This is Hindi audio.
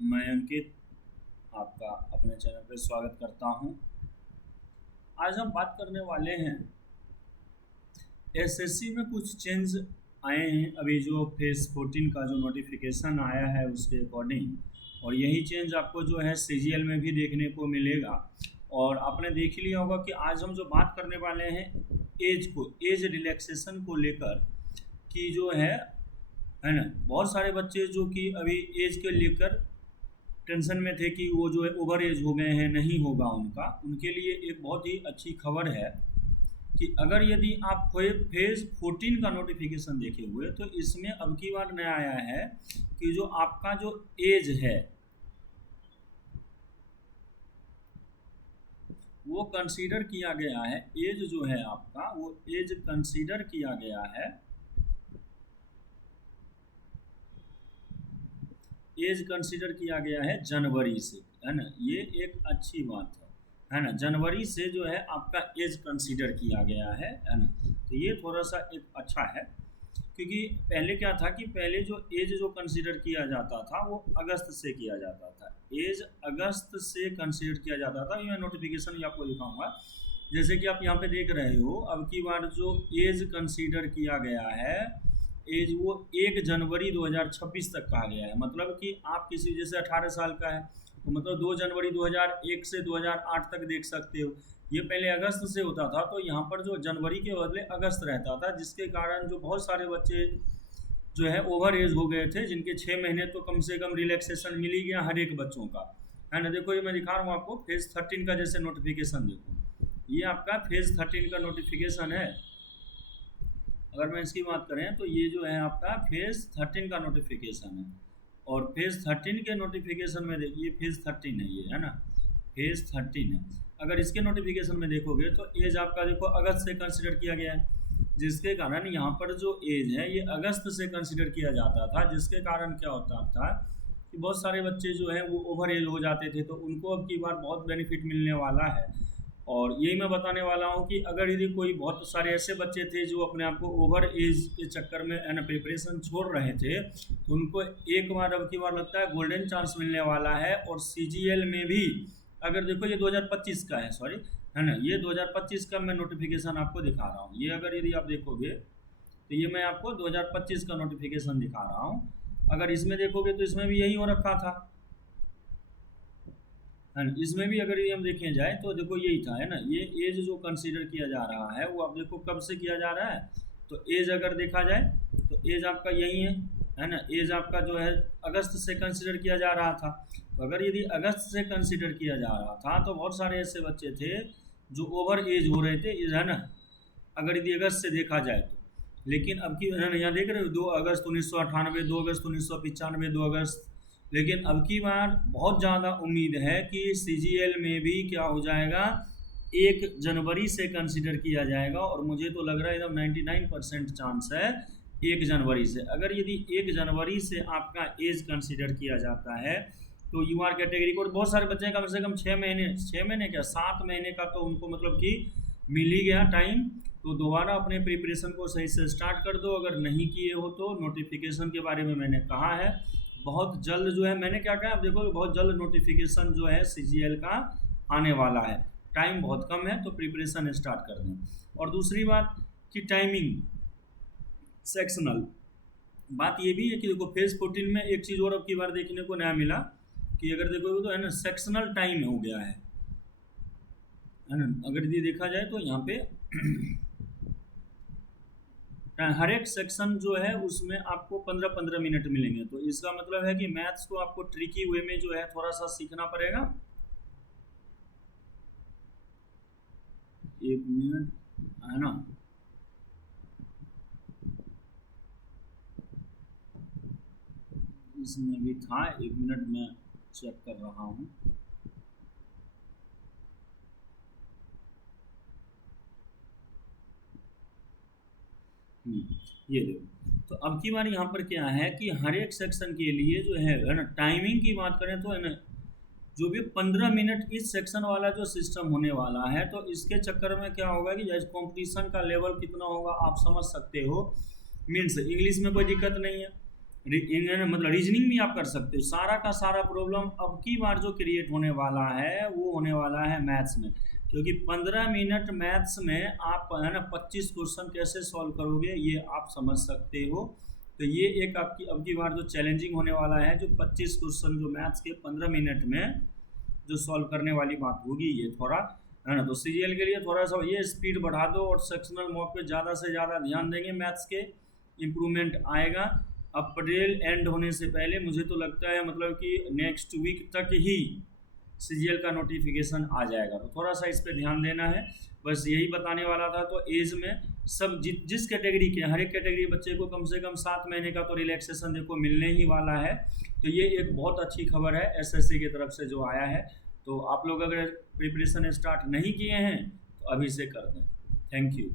मैं अंकित आपका अपने चैनल पर स्वागत करता हूं। आज हम बात करने वाले हैं एसएससी में कुछ चेंज आए हैं। अभी जो फेज 14 का जो नोटिफिकेशन आया है उसके अकॉर्डिंग, और यही चेंज आपको जो है सीजीएल में भी देखने को मिलेगा। और आपने देख लिया होगा कि आज हम जो बात करने वाले हैं एज रिलैक्सेशन को लेकर, कि जो है ना, बहुत सारे बच्चे जो कि अभी एज के लेकर टेंशन में थे कि वो जो है ओवर एज हो गए हैं, नहीं होगा उनका, उनके लिए एक बहुत ही अच्छी खबर है कि अगर यदि आप फेज 14 का नोटिफिकेशन देखे हुए तो इसमें अब की बार नया आया है कि जो आपका जो एज है वो कंसीडर किया गया है। एज जो है आपका वो एज कंसीडर किया गया है, एज कंसीडर किया गया है जनवरी से, है ना। ये एक अच्छी बात है ना। जनवरी से जो है आपका एज कंसीडर किया गया है ना। तो ये थोड़ा सा एक अच्छा है, क्योंकि पहले क्या था कि पहले जो एज जो कंसीडर किया जाता था वो अगस्त से किया जाता था। एज अगस्त से कंसीडर किया जाता था। मैं नोटिफिकेशन भी आपको दिखाऊंगा। जैसे कि आप यहाँ पे देख रहे हो, अब की बार जो एज कंसीडर किया गया है एज वो 1 जनवरी 2026 तक कहा गया है। मतलब कि आप किसी जैसे 18 साल का है तो मतलब 2 जनवरी 2001 से 2008 तक देख सकते हो। ये पहले अगस्त से होता था, तो यहाँ पर जो जनवरी के बदले अगस्त रहता था, जिसके कारण जो बहुत सारे बच्चे जो है ओवर एज हो गए थे, जिनके 6 महीने तो कम से कम रिलैक्सेशन मिल ही गया हर एक बच्चों का, है ना। देखो ये मैं दिखा रहा हूँ आपको फेज 13 का जैसे नोटिफिकेशन। देखो ये आपका फेज 13 का नोटिफिकेशन है। अगर मैं इसकी बात करें तो ये जो है आपका फेज 13 का नोटिफिकेशन है। और फेज 13 के नोटिफिकेशन में देखिए, फेज 13 है ये, है ना, फेज 13 है। अगर इसके नोटिफिकेशन में देखोगे तो एज आपका देखो अगस्त से कंसिडर किया गया है, जिसके कारण यहाँ पर जो एज है ये अगस्त से कंसिडर किया जाता था, जिसके कारण क्या होता था कि बहुत सारे बच्चे जो है वो ओवर एज हो जाते थे, तो उनको अब की बार बहुत बेनिफिट मिलने वाला है। और यही मैं बताने वाला हूँ कि अगर यदि कोई बहुत सारे ऐसे बच्चे थे जो अपने आप को ओवर एज के चक्कर में है ना प्रिपरेशन छोड़ रहे थे, तो उनको एक बार अब की बार लगता है गोल्डन चांस मिलने वाला है। और सीजीएल में भी अगर देखो ये 2025 का है, सॉरी, है ना, ये 2025 का मैं नोटिफिकेशन आपको दिखा रहा हूँ। ये अगर यदि आप देखोगे तो ये मैं आपको 2025 का नोटिफिकेशन दिखा रहा हूँ। अगर इसमें देखोगे तो इसमें भी यही हो रखा था, है ना। इसमें भी अगर ये हम देखें जाए तो देखो यही था, है ना। ये एज जो कंसीडर किया जा रहा है वो आप देखो कब से किया जा रहा है। तो एज अगर देखा जाए तो एज आपका यही है ना। एज आपका जो है अगस्त से कंसीडर किया जा रहा था। तो अगर यदि अगस्त से कंसीडर किया जा रहा था तो बहुत सारे ऐसे बच्चे थे जो ओवर एज हो रहे थे, है ना, अगर यदि अगस्त से देखा जाए तो। लेकिन अब की है ना, यहाँ देख रहे हो 2 अगस्त 1998, 2 अगस्त 1995, 2 अगस्त। लेकिन अब की बार बहुत ज़्यादा उम्मीद है कि सीजीएल में भी क्या हो जाएगा, 1 जनवरी से कंसिडर किया जाएगा। और मुझे तो लग रहा है एकदम 99% चांस है 1 जनवरी से। अगर यदि 1 जनवरी से आपका एज कंसिडर किया जाता है तो यूआर कैटेगरी को बहुत सारे बच्चे कम से कम 6 महीने क्या 7 महीने का तो उनको मतलब कि मिल ही गया टाइम। तो दोबारा अपने प्रिपरेशन को सही से स्टार्ट कर दो। अगर नहीं किए हो तो नोटिफिकेशन के बारे में मैंने कहा है, बहुत जल्द जो है, मैंने क्या कहा, आप देखो बहुत जल्द नोटिफिकेशन जो है सीजीएल का आने वाला है। टाइम बहुत कम है तो प्रिपरेशन स्टार्ट कर दें। और दूसरी बात कि टाइमिंग सेक्शनल बात ये भी है कि देखो फेज 14 में एक चीज़ और अब की बार देखने को नया मिला कि अगर देखोगे तो है ना सेक्शनल टाइम हो गया है ना। अगर ये देखा जाए तो यहाँ पे हर एक सेक्शन जो है उसमें आपको 15-15 मिनट मिलेंगे। तो इसका मतलब है कि मैथ्स को आपको ट्रिकी वे में जो है थोड़ा सा सीखना पड़ेगा। 1 मिनट, है ना, इसमें भी था, 1 मिनट में चेक कर रहा हूँ। ये देखो, तो अब की बार यहाँ पर क्या है कि हर एक सेक्शन के लिए जो है ना, टाइमिंग की बात करें तो है ना, जो भी 15 मिनट इस सेक्शन वाला जो सिस्टम होने वाला है, तो इसके चक्कर में क्या होगा कि जैसे कंपटीशन का लेवल कितना होगा आप समझ सकते हो। मीन्स इंग्लिश में कोई दिक्कत नहीं है, मतलब रीजनिंग भी आप कर सकते हो। सारा का सारा प्रॉब्लम अब की बार जो क्रिएट होने वाला है वो होने वाला है मैथ्स में, क्योंकि 15 मिनट मैथ्स में आप है ना 25 क्वेश्चन कैसे सॉल्व करोगे ये आप समझ सकते हो। तो ये एक आपकी अब की बार जो चैलेंजिंग होने वाला है, जो 25 क्वेश्चन जो मैथ्स के 15 मिनट में जो सॉल्व करने वाली बात होगी, ये थोड़ा है ना। तो सीरियल के लिए थोड़ा सा ये स्पीड बढ़ा दो और सेक्शनल मॉक पे ज़्यादा से ज़्यादा ध्यान देंगे, मैथ्स के इम्प्रूवमेंट आएगा। अप्रैल एंड होने से पहले मुझे तो लगता है मतलब कि नेक्स्ट वीक तक ही सीजीएल का नोटिफिकेशन आ जाएगा, तो थोड़ा सा इस पर ध्यान देना है। बस यही बताने वाला था। तो एज में सब जिस कैटेगरी के, हर एक कैटेगरी बच्चे को कम से कम 7 महीने का तो रिलैक्सेशन देखो मिलने ही वाला है। तो ये एक बहुत अच्छी खबर है एसएससी की तरफ से जो आया है। तो आप लोग अगर प्रिपरेशन स्टार्ट नहीं किए हैं तो अभी से कर दें। Thank you.